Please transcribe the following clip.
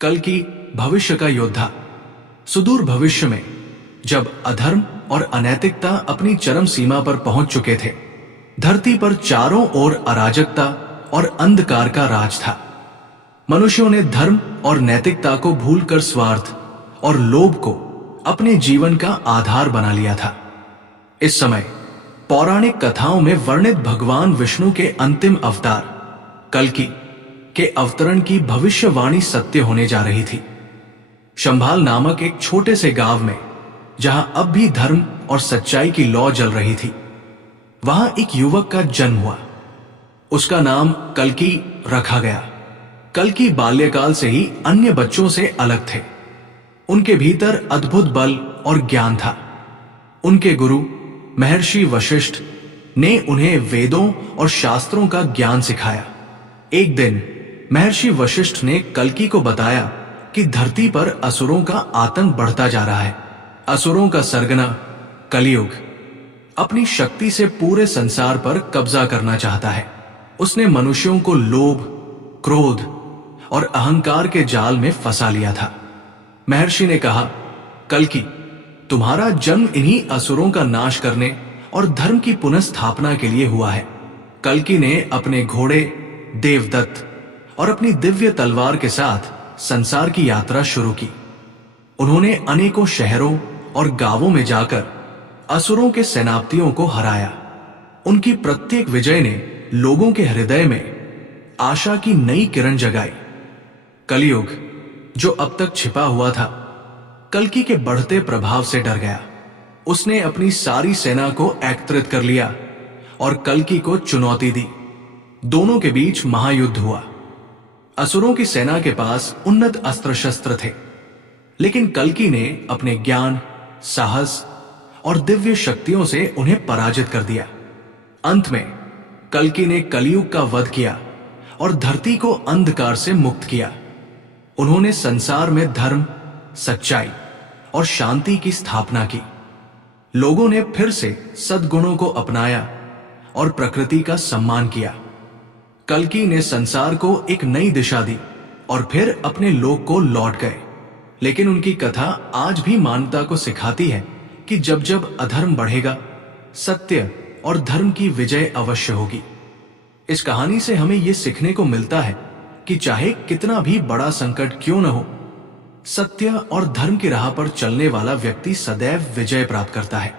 कल्कि भविष्य का योद्धा। सुदूर भविष्य में जब अधर्म और अनैतिकता अपनी चरम सीमा पर पहुंच चुके थे, धरती पर चारों ओर अराजकता और अंधकार का राज था। मनुष्यों ने धर्म और नैतिकता को भूलकर स्वार्थ और लोभ को अपने जीवन का आधार बना लिया था। इस समय पौराणिक कथाओं में वर्णित भगवान विष्णु के अंतिम अवतार कल्कि के अवतरण की भविष्यवाणी सत्य होने जा रही थी। शंभाल नामक एक छोटे से गांव में, जहां अब भी धर्म और सच्चाई की लौ जल रही थी, वहां एक युवक का जन्म हुआ। उसका नाम कल्कि रखा गया। कल्कि बाल्यकाल से ही अन्य बच्चों से अलग थे। उनके भीतर अद्भुत बल और ज्ञान था। उनके गुरु महर्षि वशिष्ठ ने उन्हें वेदों और शास्त्रों का ज्ञान सिखाया। एक दिन महर्षि वशिष्ठ ने कल्कि को बताया कि धरती पर असुरों का आतंक बढ़ता जा रहा है। असुरों का सरगना कलियुग अपनी शक्ति से पूरे संसार पर कब्जा करना चाहता है। उसने मनुष्यों को लोभ, क्रोध और अहंकार के जाल में फंसा लिया था। महर्षि ने कहा, कल्कि तुम्हारा जन्म इन्हीं असुरों का नाश करने और धर्म की पुनर्स्थापना के लिए हुआ है। कल्कि ने अपने घोड़े देवदत्त और अपनी दिव्य तलवार के साथ संसार की यात्रा शुरू की। उन्होंने अनेकों शहरों और गांवों में जाकर असुरों के सेनापतियों को हराया। उनकी प्रत्येक विजय ने लोगों के हृदय में आशा की नई किरण जगाई। कलियुग, जो अब तक छिपा हुआ था, कल्कि के बढ़ते प्रभाव से डर गया। उसने अपनी सारी सेना को एकत्रित कर लिया और कल्कि को चुनौती दी। दोनों के बीच महायुद्ध हुआ। असुरों की सेना के पास उन्नत अस्त्र शस्त्र थे, लेकिन कल्कि ने अपने ज्ञान, साहस और दिव्य शक्तियों से उन्हें पराजित कर दिया। अंत में कल्कि ने कलियुग का वध किया और धरती को अंधकार से मुक्त किया। उन्होंने संसार में धर्म, सच्चाई और शांति की स्थापना की। लोगों ने फिर से सद्गुणों को अपनाया और प्रकृति का सम्मान किया। कल्कि ने संसार को एक नई दिशा दी और फिर अपने लोक को लौट गए। लेकिन उनकी कथा आज भी मानवता को सिखाती है कि जब जब अधर्म बढ़ेगा, सत्य और धर्म की विजय अवश्य होगी। इस कहानी से हमें यह सीखने को मिलता है कि चाहे कितना भी बड़ा संकट क्यों न हो, सत्य और धर्म की राह पर चलने वाला व्यक्ति सदैव विजय प्राप्त करता है।